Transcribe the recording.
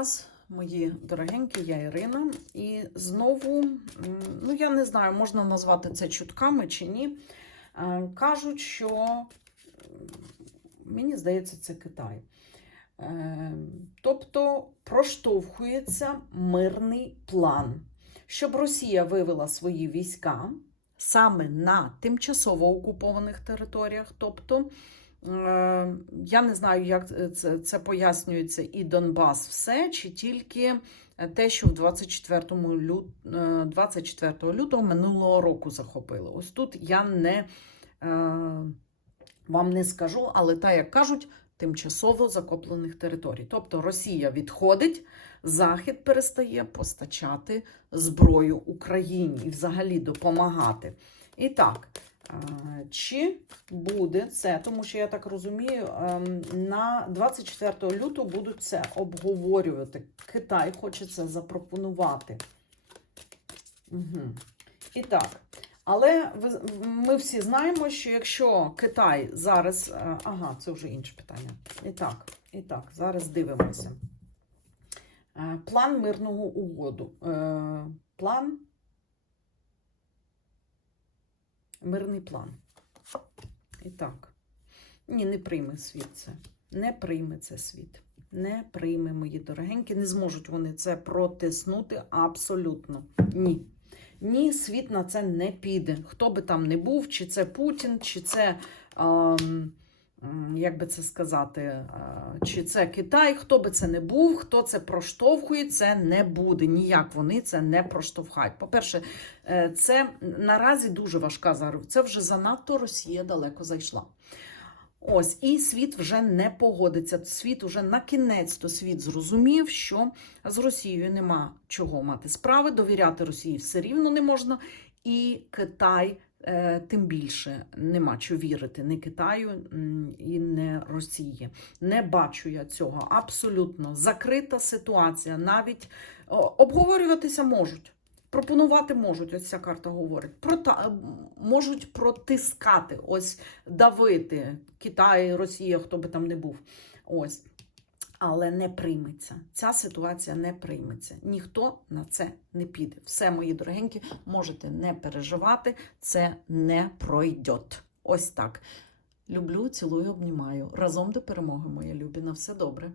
вас, мої дорогенькі, я Ірина. І знову, ну я не знаю, можна назвати це чутками чи ні. Е, Кажуть, що мені здається, це Китай. Е, Тобто проштовхується мирний план, щоб Росія вивела свої війська саме на тимчасово окупованих територіях. Тобто, е, я не знаю, як це, це пояснюється і Донбас, все, чи тільки те, що в 24 лют, е, 24 лютого минулого року захопили. Ось тут я не е, вам не скажу, але так як кажуть, тимчасово закоплених територій. Тобто Росія відходить, Захід перестає постачати зброю Україні і взагалі допомагати. І так, е, чи буде це, тому що я так розумію, ем, на 24 лютого будуть це обговорювати. Китай хоче це запропонувати. Угу. І так. Але ми всі знаємо, що якщо Китай зараз. е, Ага, це вже інше питання. І так, і так, зараз дивимося. Е, План мирного угоду. Е, План. Мирний план. І так. Ні, не прийме світ це. Не прийме це світ. Не прийме, мої дорогенькі. Не зможуть вони це протиснути абсолютно. Ні. Ні, світ на це не піде. Хто би там не був, чи це Путін, чи це, м, як би це сказати, е, чи це Китай, хто би це не був, хто це проштовхує, це не буде. Ніяк вони це не проштовхають. По-перше, е, це наразі дуже важка зараз. Це вже занадто Росія далеко зайшла. Ось, і світ вже не погодиться. Світ уже на кінець то світ зрозумів, що з Росією нема чого мати справи, довіряти Росії все рівно не можна, і Китай тим більше нема чого вірити не Китаю і не Росії. Не бачу я цього. Абсолютно закрита ситуація. Навіть обговорюватися можуть. Пропонувати можуть, ось ця карта говорить. Прота, можуть протискати, ось давити Китай, Росія, хто би там не був. Ось. Але не прийметься. Ця ситуація не прийметься. Ніхто на це не піде. Все, мої дорогенькі, можете не переживати, це не пройде. Ось так. Люблю, цілую, обнімаю. Разом до перемоги, моя любі. На все добре.